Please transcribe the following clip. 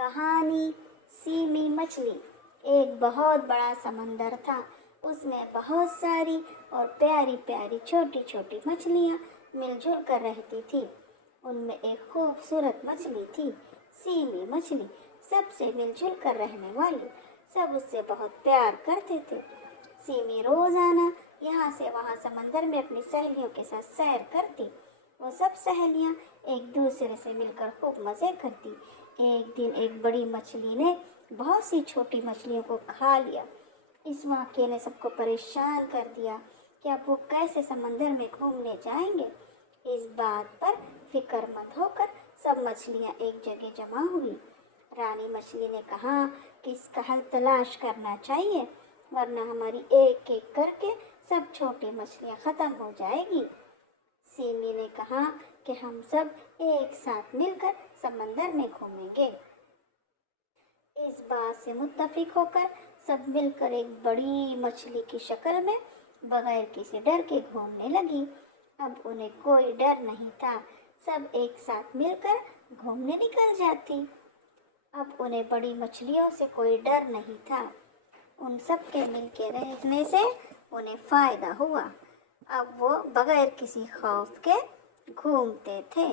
कहानी सीमी मछली। एक बहुत बड़ा समंदर था। उसमें बहुत सारी और प्यारी प्यारी छोटी छोटी मछलियाँ मिलजुल कर रहती थी। उनमें एक खूबसूरत मछली थी, सीमी मछली। सबसे मिलजुल कर रहने वाली, सब उससे बहुत प्यार करते थे। सीमी रोजाना यहाँ से वहाँ समंदर में अपनी सहेलियों के साथ सैर करती। वो सब सहेलियाँ एक दूसरे से मिलकर खूब मज़े करती। एक दिन एक बड़ी मछली ने बहुत सी छोटी मछलियों को खा लिया। इस वाक़ये ने सबको परेशान कर दिया कि अब वो कैसे समंदर में घूमने जाएंगे। इस बात पर फिक्रमंद होकर सब मछलियाँ एक जगह जमा हुई। रानी मछली ने कहा कि इसका हल तलाश करना चाहिए, वरना हमारी एक एक करके सब छोटी मछलियाँ ख़त्म हो जाएगी। सीमी ने कहा कि हम सब एक साथ मिलकर समंदर में घूमेंगे। इस बात से मुत्तफिक होकर सब मिलकर एक बड़ी मछली की शक्ल में बगैर किसी डर के घूमने लगी। अब उन्हें कोई डर नहीं था, सब एक साथ मिलकर घूमने निकल जाती। अब उन्हें बड़ी मछलियों से कोई डर नहीं था। उन सब के मिलके रहने से उन्हें फ़ायदा हुआ। अब वो बगैर किसी खौफ के घूमते थे।